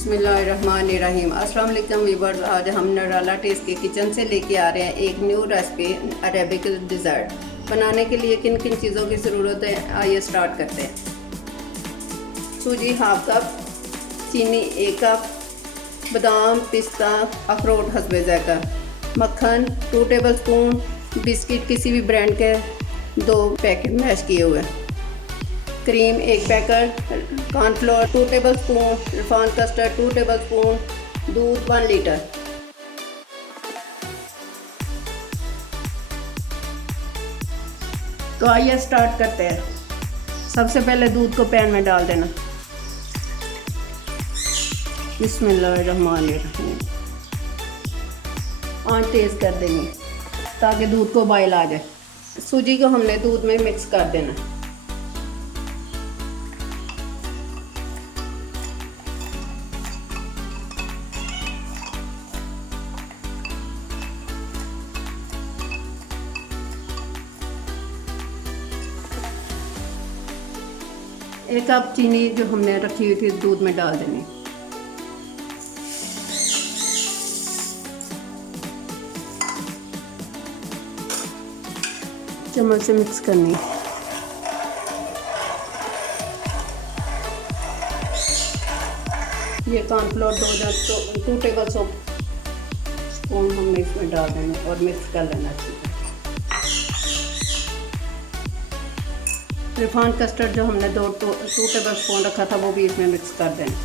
बिस्मिल्लाहिर्रहमानिर्रहीम। अस्सलाम वालेकुम व्यूअर्स, आज हम नराला टेस्ट के किचन से लेके आ रहे हैं एक न्यू रेसिपी अरेबिक डिज़र्ट। बनाने के लिए किन किन चीज़ों की ज़रूरत है, आइए स्टार्ट करते हैं। सूजी हाफ कप, चीनी 1 कप, बादाम पिस्ता अखरोट हस्बे ज़ायक़ा, मक्खन 2 टेबलस्पून, बिस्किट किसी भी ब्रांड के 2 पैकेट मैश किए हुए, cream 1 packet, cornflour 2 tablespoon, refined custard 2 tablespoon, दूध 1 लीटर। तो आइए स्टार्ट करते हैं। सबसे पहले दूध को पैन में डाल देना। बिस्मिल्लाहिर्रहमानिर्रहीम। आंच तेज़ कर देंगे ताकि दूध को बॉयल आ जाए। सूजी को हमने दूध में मिक्स कर देना। एक कप चीनी जो हमने रखी हुई थी दूध में डाल देनी। चम्मच से मिक्स करनी। ये कॉर्नफ्लोर 2 टेबल स्पून हमने इसमें डाल देना और मिक्स कर लेना अच्छी तरह। रिफाइंड कस्टर्ड जो हमने 2 टेबल स्पून रखा था वो भी इसमें मिक्स कर देना।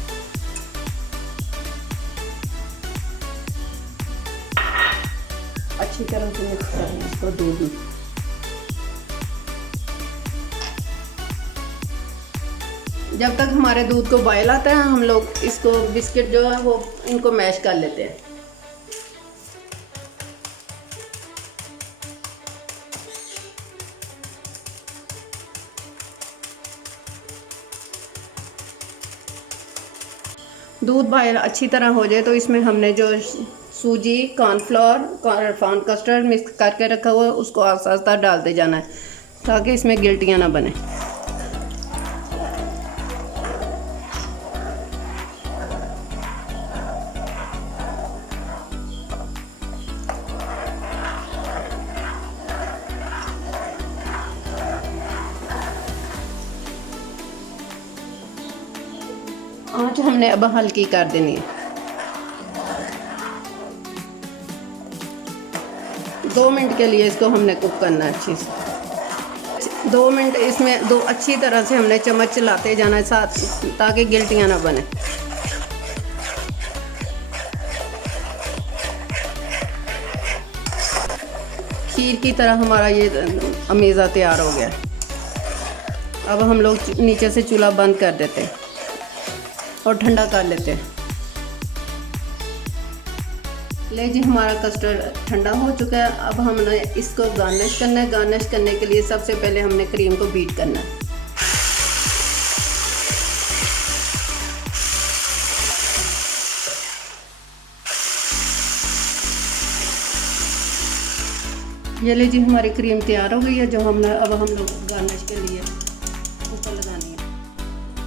अच्छी तरह से मिक्स करना इसको दूध में। जब तक हमारे दूध को बॉयल आता है हम लोग इसको बिस्किट जो है वो इनको मैश कर लेते हैं। दूध बॉयल अच्छी तरह हो जाए तो इसमें हमने जो सूजी कॉर्नफ्लोर रिफाइंड कस्टर्ड मिक्स करके रखा हुआ है उसको आस्ता आस्ता डालते जाना है ताकि इसमें गिल्टियाँ ना बने। आँच हमने अब हल्की कर देनी है। 2 मिनट के लिए इसको हमने कुक करना है अच्छे से। 2 मिनट इसमें अच्छी तरह से हमने चम्मच चलाते जाना है साथ ताकि गिल्टियाँ ना बने। खीर की तरह हमारा ये अमेज़ा तैयार हो गया। अब हम लोग नीचे से चूल्हा बंद कर देते हैं और ठंडा कर लेते हैं। ले जी, हमारा कस्टर्ड ठंडा हो चुका है। अब हमने इसको गार्निश करना है। गार्निश करने के लिए सबसे पहले हमने क्रीम को बीट करना है। ये ले जी, हमारी क्रीम तैयार हो गई है जो अब हम लोग गार्निश के लिए ऊपर लगानी है।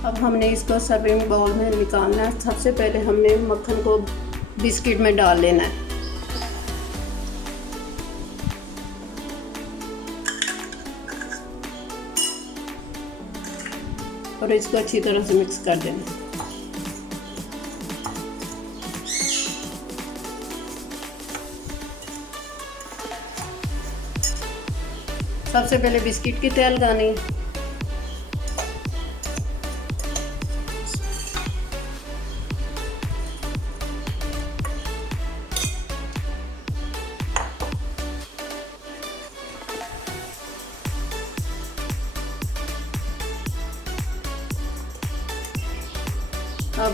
अब हमने इसको सर्विंग बाउल में निकालना है। सबसे पहले हमने मक्खन को बिस्किट में डाल लेना है। और इसको अच्छी तरह से मिक्स कर देना। सबसे पहले बिस्किट की तह लगानी है। अब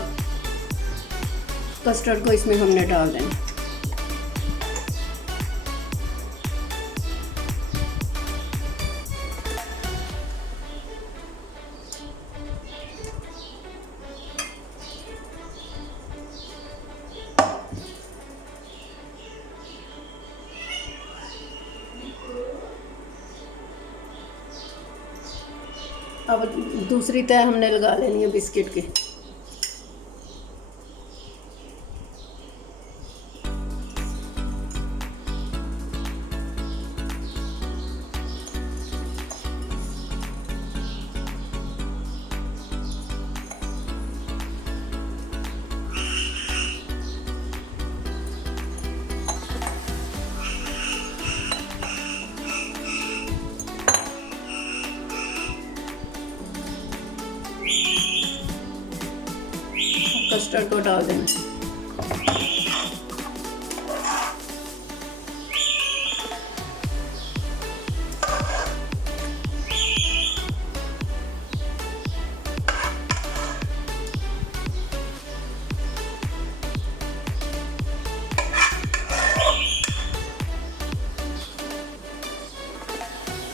कस्टर्ड को इसमें हमने डाल देना। अब दूसरी तह हमने लगा लेनी है बिस्किट की। कस्टर्ड को डाल देना।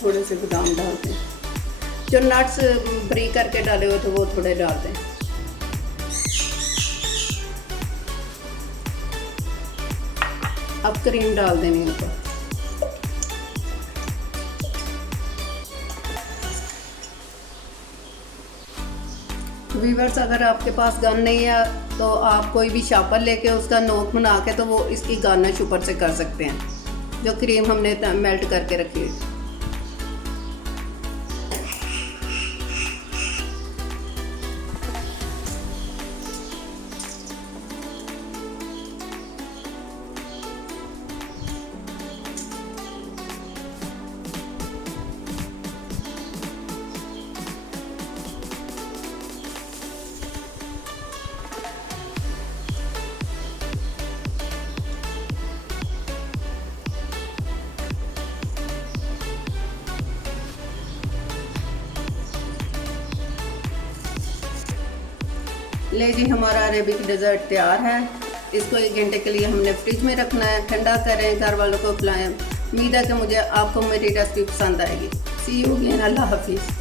थोड़े से बादाम डाल दें, जो नट्स फ्री करके डाले हो तो वो थोड़े डाल दें। अब क्रीम डाल देनी है ऊपर। व्यूअर्स, अगर आपके पास गन नहीं है तो आप कोई भी शापर लेके उसका नोक बना के तो वो इसकी गार्निश ऊपर से कर सकते हैं, जो क्रीम हमने मेल्ट करके रखी है। ले जी, हमारा अरेबिक डेज़र्ट तैयार है। इसको 1 घंटे के लिए हमने फ्रिज में रखना है, ठंडा करें, घर वालों को खिलाएं। उम्मीद है कि आपको मेरी रेसिपी पसंद आएगी। सी यू अगेन, अल्लाह हाफिज़।